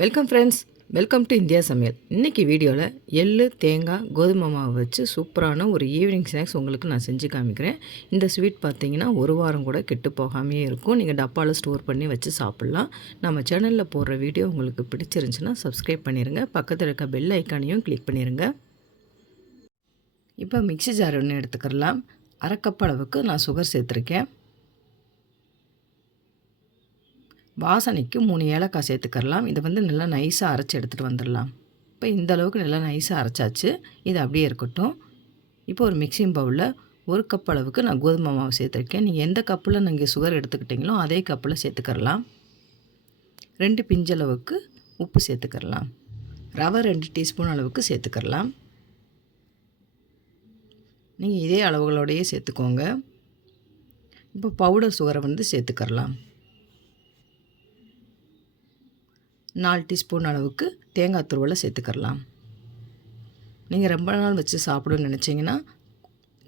Welcome friends welcome to India சமையல் இன்றைக்கி வீடியோவில் எள்ளு தேங்காய் கோதுமை மாவு வச்சு சூப்பரான ஒரு ஈவினிங் ஸ்நாக்ஸ் உங்களுக்கு நான் செஞ்சு காமிக்கிறேன். இந்த ஸ்வீட் பார்த்தீங்கன்னா ஒரு வாரம் கூட கெட்டு போகாமே இருக்கும். நீங்கள் டப்பாவில் ஸ்டோர் பண்ணி வச்சு சாப்பிட்லாம். நம்ம சேனலில் போடுற வீடியோ உங்களுக்கு பிடிச்சிருந்துச்சுன்னா சப்ஸ்கிரைப் பண்ணிடுங்க பக்கத்தில் இருக்க பெல் ஐக்கானையும் கிளிக் பண்ணிடுங்க இப்போ மிக்ஸி ஜார் ஒன்று எடுத்துக்கிறலாம். அரைக்கப்பளவுக்கு நான் சுகர் சேர்த்துருக்கேன். வாசனைக்கு மூணு ஏலக்காய் சேர்த்துக்கரலாம் இதை வந்து நல்லா நைஸாக அரைச்சி எடுத்துகிட்டு வந்துடலாம். இப்போ இந்த அளவுக்கு நல்லா நைஸாக அரைச்சாச்சு. இது அப்படியே இருக்கட்டும். இப்போ ஒரு மிக்சிங் பவுலில் ஒரு கப் அளவுக்கு நான் கோதுமை மாவு சேர்த்துருக்கேன். நீங்கள் எந்த கப்பில் நீங்கள் சுகர் எடுத்துக்கிட்டிங்களோ அதே கப்பில் சேர்த்துக்கரலாம் ரெண்டு பிஞ்சளவுக்கு உப்பு சேர்த்துக்கரலாம் ரவை ரெண்டு டீஸ்பூன் அளவுக்கு சேர்த்துக்கரலாம் நீங்கள் இதே அளவுகளோடையே சேர்த்துக்கோங்க. இப்போ பவுடர் சுகரை வந்து சேர்த்துக்கரலாம் நாலு டீஸ்பூன் அளவுக்கு தேங்காய் துருவலை சேர்த்துக்கரலாம் நீங்கள் ரொம்ப நாள் வச்சு சாப்பிடணும்னு நினச்சிங்கன்னா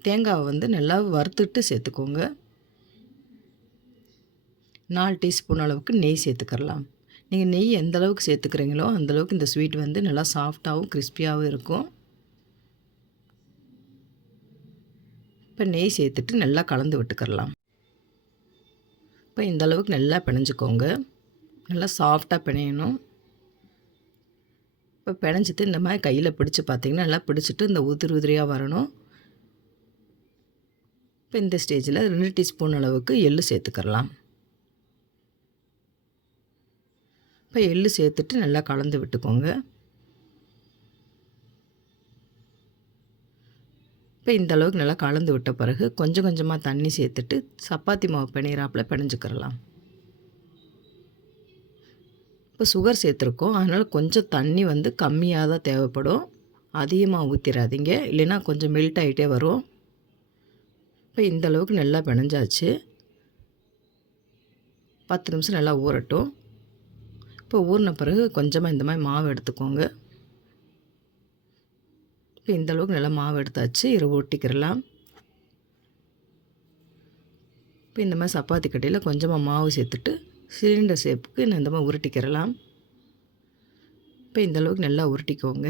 தேங்காவை வந்து நல்லா வறுத்துட்டு சேர்த்துக்கோங்க. நாலு டீஸ்பூன் அளவுக்கு நெய் சேர்த்துக்கரலாம் நீங்கள் நெய் எந்த அளவுக்கு சேர்த்துக்கிறீங்களோ அந்தளவுக்கு இந்த ஸ்வீட் வந்து நல்லா சாஃப்டாகவும் கிறிஸ்பியாகவும் இருக்கும். இப்போ நெய் சேர்த்துட்டு நல்லா கலந்து விட்டுக்கரலாம் இப்போ இந்த அளவுக்கு நல்லா பிணைஞ்சிக்கோங்க. நல்லா சாஃப்டாக பிணையணும். இப்போ பிணைஞ்சிட்டு இந்த மாதிரி கையில் பிடிச்சி பார்த்திங்கன்னா நல்லா பிடிச்சிட்டு இந்த உதிரி உதிரியாக வரணும். இப்போ இந்த ஸ்டேஜில் ரெண்டு டீஸ்பூன் அளவுக்கு எள்ளு சேர்த்துக்கிறலாம். இப்போ எள்ளு சேர்த்துட்டு நல்லா கலந்து விட்டுக்கோங்க. இப்போ இந்த அளவுக்கு நல்லா கலந்து விட்ட பிறகு கொஞ்சம் கொஞ்சமாக தண்ணி சேர்த்துட்டு சப்பாத்தி மாவு பிணையிறாப்பில் பிணைஞ்சிக்கிறலாம். இப்போ சுகர் சேர்த்துருக்கோம். அதனால் கொஞ்சம் தண்ணி வந்து கம்மியாக தான் தேவைப்படும். அதிகமாக ஊற்றிடாதீங்க இல்லைன்னா கொஞ்சம் மெல்ட் ஆகிட்டே வரும். இப்போ இந்த அளவுக்கு நல்லா பிணைஞ்சாச்சு. பத்து நிமிஷம் நல்லா ஊறட்டும். இப்போ ஊறின பிறகு கொஞ்சமாக இந்த மாதிரி மாவு எடுத்துக்கோங்க. இப்போ இந்த அளவுக்கு நல்லா மாவு எடுத்தாச்சு. இரு ஒட்டிக்கிறலாம் இப்போ இந்த மாதிரி சப்பாத்தி கட்டையில் கொஞ்சமாக மாவு சேர்த்துட்டு சிலிண்டர் ஷேப்புக்கு நான் இந்த மாதிரி உருட்டிக்கிறலாம். இப்போ இந்த அளவுக்கு நல்லா உருட்டிக்கோங்க.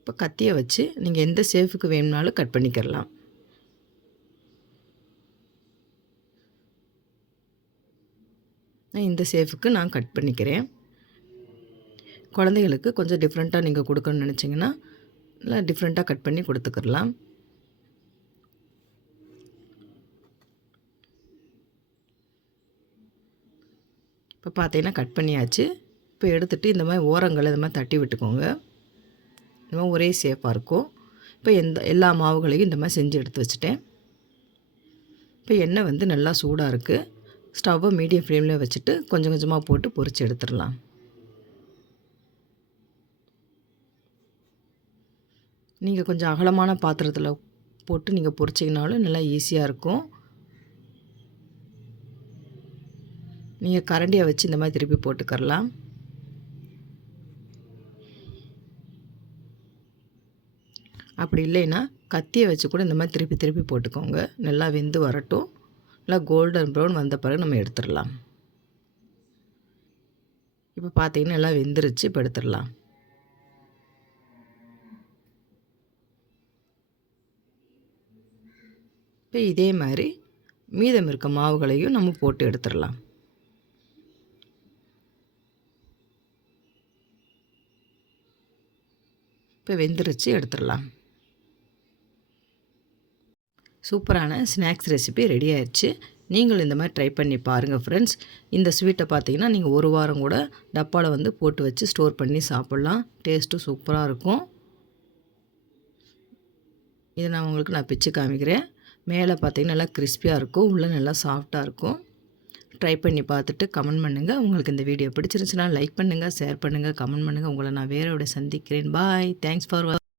இப்போ கத்தியை வச்சு நீங்கள் எந்த ஷேஃபுக்கு வேணும்னாலும் கட் பண்ணிக்கிறலாம். நான் இந்த ஷேஃபுக்கு நான் கட் பண்ணிக்கிறேன். குழந்தைகளுக்கு கொஞ்சம் டிஃப்ரெண்ட்டாக நீங்கள் கொடுக்கணும்னு நினச்சிங்கன்னா நல்லா டிஃப்ரெண்ட்டாக கட் பண்ணி கொடுத்துக்கிறலாம் இப்போ பார்த்தீங்கன்னா கட் பண்ணியாச்சு. இப்போ எடுத்துகிட்டு இந்த மாதிரி ஓரங்களை இந்த மாதிரி தட்டி விட்டுக்கோங்க. இந்த மாதிரி ஒரே சேஃபாக இருக்கும். இப்போ எந்த எல்லா மாவுகளையும் இந்த மாதிரி செஞ்சு எடுத்து வச்சுட்டேன். இப்போ எண்ணெய் வந்து நல்லா சூடாக இருக்குது ஸ்டவ்வை மீடியம் ஃப்ளேமில் வச்சுட்டு கொஞ்சம் கொஞ்சமாக போட்டு பொறிச்சு எடுத்துடலாம். நீங்கள் கொஞ்சம் அகலமான பாத்திரத்தில் போட்டு நீங்கள் பொறிச்சிங்கனாலும் நல்லா ஈஸியாக இருக்கும். நீங்கள் கரண்டியை வச்சு இந்த மாதிரி திருப்பி போட்டுக்கரலாம் அப்படி இல்லைன்னா கத்தியை வச்சு கூட இந்த மாதிரி திருப்பி திருப்பி போட்டுக்கோங்க. நல்லா வெந்து வரட்டும். நல்லா கோல்டன் ப்ரௌன் வந்த பிறகு நம்ம எடுத்துடலாம். இப்போ பார்த்தீங்கன்னா நல்லா வெந்துருச்சு இப்போ எடுத்துடலாம். இப்போ இதே மாதிரி மீதம் இருக்க மாவுகளையும் நம்ம போட்டு எடுத்துடலாம். இப்போ வெந்துருச்சு எடுத்துடலாம். சூப்பரான ஸ்நாக்ஸ் ரெசிபி ரெடி ஆயிடுச்சு நீங்களும் இந்த மாதிரி ட்ரை பண்ணி பாருங்கள் ஃப்ரெண்ட்ஸ் இந்த ஸ்வீட்டை பார்த்தீங்கன்னா நீங்கள் ஒரு வாரம் கூட டப்பாவில் வந்து போட்டு வச்சு ஸ்டோர் பண்ணி சாப்பிட்லாம். டேஸ்ட்டும் சூப்பராக இருக்கும். இதை நான் உங்களுக்கு நான் பிச்சு காமிக்கிறேன். மேலே பார்த்தீங்கன்னா நல்லா கிறிஸ்பியாக இருக்கும். உள்ளே நல்லா சாஃப்டாக இருக்கும். ட்ரை பண்ணி பார்த்துட்டு கமெண்ட் பண்ணுங்கள் உங்களுக்கு இந்த வீடியோ பிடிச்சிருந்துச்சுன்னா லைக் பண்ணுங்கள் ஷேர் பண்ணுங்கள் கமெண்ட் பண்ணுங்கள் உங்களை நான் வேறோட சந்திக்கிறேன். Bye thanks for